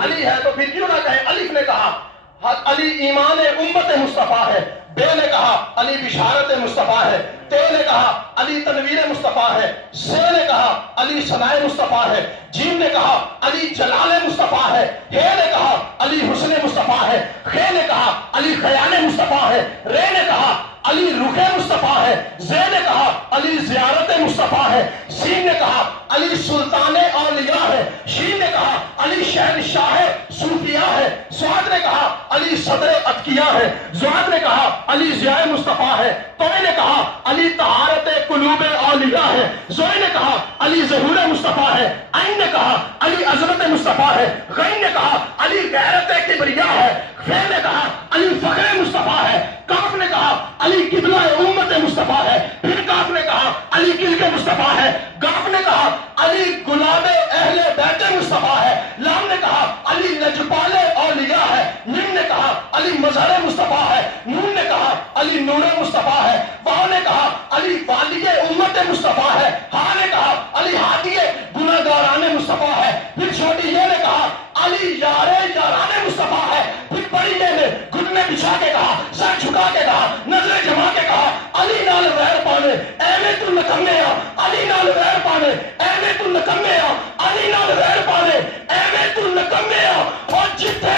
علی ہے تو پھر کیوں نہ کہیں الف نے کہا علی ایمان امت مصطفیٰ ہے، بے نے کہا علی بشارت مصطفیٰ ہے، تے نے کہا علی تنویر مصطفیٰ ہے، سے نے کہا علی ثناء مصطفیٰ ہے، جیم نے کہا علی جلال مصطفیٰ ہے، ہے نے کہا علی حسن مصطفیٰ ہے، خے نے کہا علی خیال مصطفیٰ ہے، رے نے کہا علی رخ مصطفیٰ ہے، زے نے کہا علی زیارت مصطفیٰ ہے، سین نے کہا علی سلطان اولیاء ہے، شین نے کہا علی شہنشاہ صوفیاء ہے، سعد نے کہا علی صدر اتقیاء ہے، زعد نے کہا علی ضیاء مصطفیٰ ہے، طوی نے کہا علی طہارت قلوب اولیاء ہے، زوئی نے کہا علی ظہور مصطفیٰ ہے، عین نے کہا علی عظمت مصطفیٰ ہے، غین نے کہا علی غیرت کبریاء ہے، فے نے کہا علی فخر مصطفیٰ ہے، کاف نے کہا علی قبلہ امت مصطفیٰ ہے، پھر کاف نے کہا علی کلک مصطفیٰ ہے، گاف نے کہا علی غلام اہل بیت مصطفیٰ ہے، لام نے کہا علی لجپال اولیاء ہے، میم نے کہا علی مظہر مصطفیٰ ہے، نون نے کہا علی نور مصطفیٰ ہے، واو نے کہا علی والی امت مصطفیٰ ہے، ہاں نے کہا علی ہادی گناہگاران مصطفیٰ ہے، پھر چھوٹی یہ نے کہا علی یار یاران مصطفیٰ ہے، پھر بڑی یہ نے گھٹنے بچھا کے کہا، سر جھکا کے کہا، نظریں جما کے کہا علی نال غیر پانے ایویں تو نکمے آ، علی نال غیر پانے ایویں تو نکمے آ، علی نال غیر پانے ایویں تو نکمے آ، اور جتھے